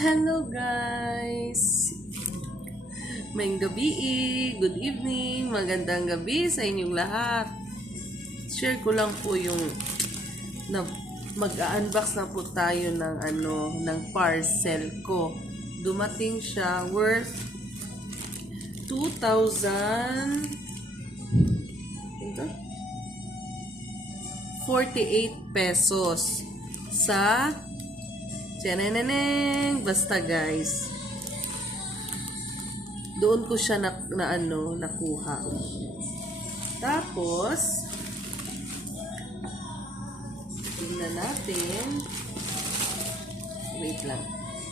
Hello guys! May gabi, good evening, magandang gabi sa inyong lahat. Share ko lang po yung mag-unbox na po tayo ng parcel ko. Dumating siya worth 2,000 ito? 48 pesos sa Tiyaneneneng! Basta guys, doon ko siya nakuha. Tapos, tingnan natin. Wait lang,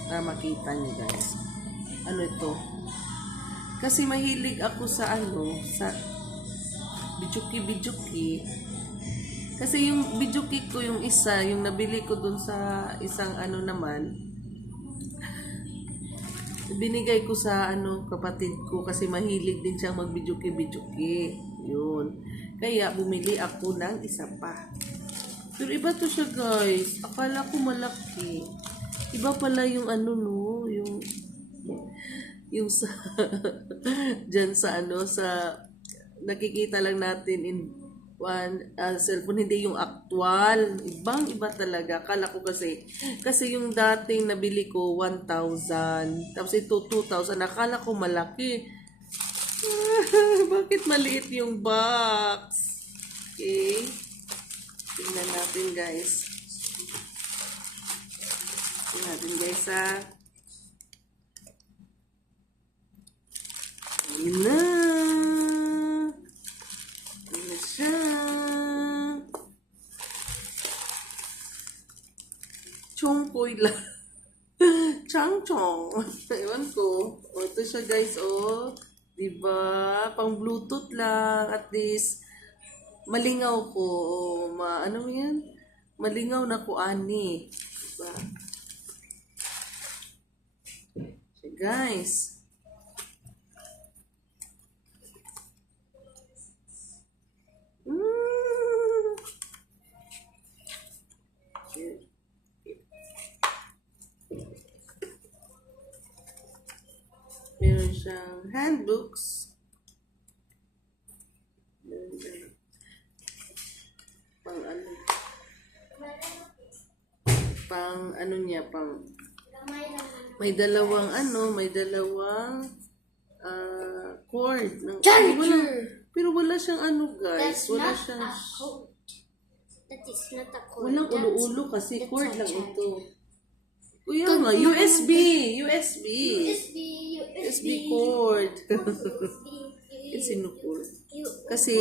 para makita niyo guys. Ano ito? Kasi mahilig ako sa sa bijuki. Kasi yung bijuki ko, yung isa, yung nabili ko dun sa isang naman, binigay ko sa kapatid ko kasi mahilig din siyang magbijuki. Yun. Kaya bumili ako ng isa pa. Pero iba to siya guys. Akala ko malaki. Iba pala yung yung sa dyan sa nakikita lang natin in cellphone, hindi yung actual. Ibang-iba talaga. Akala ko kasi yung dating nabili ko 1,000. Tapos ito 2,000. Akala ko malaki. Bakit maliit yung box? Okay. Tingnan natin guys. Tingnan natin guys ha. Ayun na. Chongkoy lang. Changchong. Ewan ko. O, ito siya guys, o. Diba? Pang Bluetooth lang. At least, malingaw ko. O, ano yan? Malingaw na ko ani. Diba? So, guys. Meron siyang handbooks. Pang niya, may dalawang cord ng pero wala siyang guys. Wala siyang that is not a cord. Walang ulo-ulo kasi cord lang ito. Kuya nga, USB cord. Isinukul. Kasi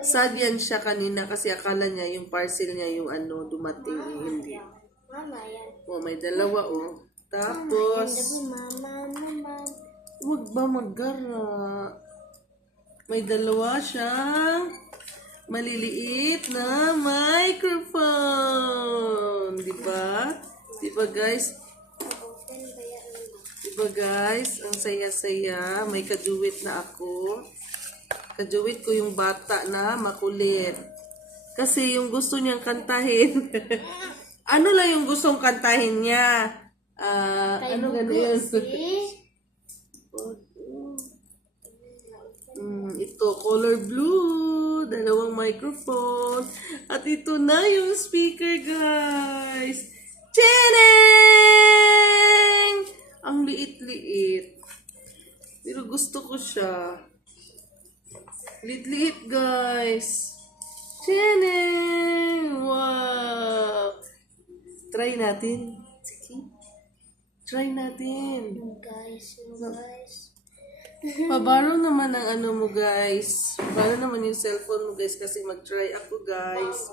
sad yan siya kanina kasi akala niya yung parcel niya yung dumating, hindi. Mama, yan. Oh, may dalawa Tapos wag ba maggara? May dalawa siyang maliliit na microphone, di ba? Diba guys? Diba guys? Ang saya-saya. May kaduwit na ako. Kaduwit ko yung bata na makulit. Kasi yung gusto niyang kantahin. Ano lang yung gustong kantahin niya? Ganun. Ito, color blue. Dalawang microphone. At ito na yung speaker guys. Cheneng! Ang liit-liit. Pero gusto ko siya. Liit-liit, guys. Cheneng! Wow! Try natin. Sige. Try natin. Guys. Pabaro naman ang mo, guys. Pabaro naman yung cellphone mo, guys, kasi mag-try ako, guys.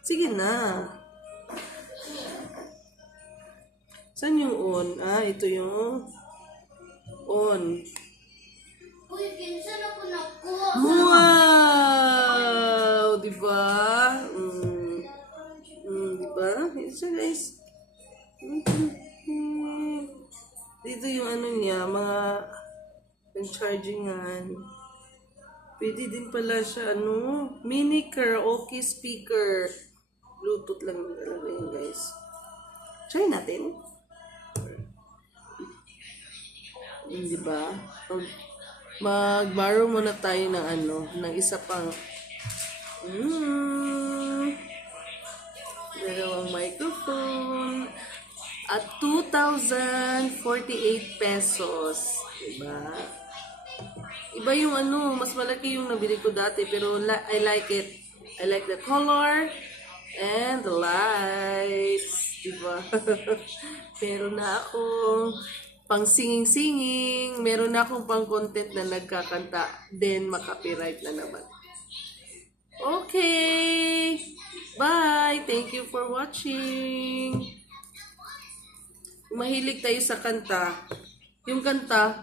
Sige na. Saan yung on? Ito yung on. Uy, kinsan ako nakuha. Wow! Diba? Diba? Ito guys. Dito yung niya, mga chargingan. Pwede din pala siya, mini karaoke speaker. Bluetooth lang talaga yun, guys. Try natin. Di ba? Mag-borrow muna tayo ng ng isa pang dalawang microphone at 2,048 pesos. Diba? Iba yung mas malaki yung nabili ko dati pero I like it. I like the color and the lights. Diba? Meron na akong pang singing-singing. Meron na akong pang content na nagkakanta. Then, makapiright na naman. Okay. Bye. Thank you for watching. Mahilig tayo sa kanta. Yung kanta,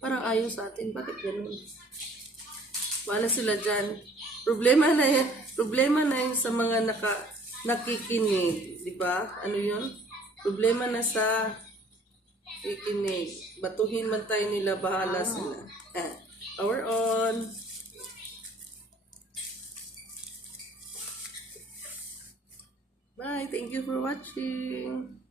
parang ayaw sa atin. Bakit ganun? Wala sila dyan. Problema na yan. Problema na yun sa mga nakikinig. Diba? Ano yun? Problema na sa nakikinig. Batuhin man tayo nila, bahala sila. Our on. Bye. Thank you for watching.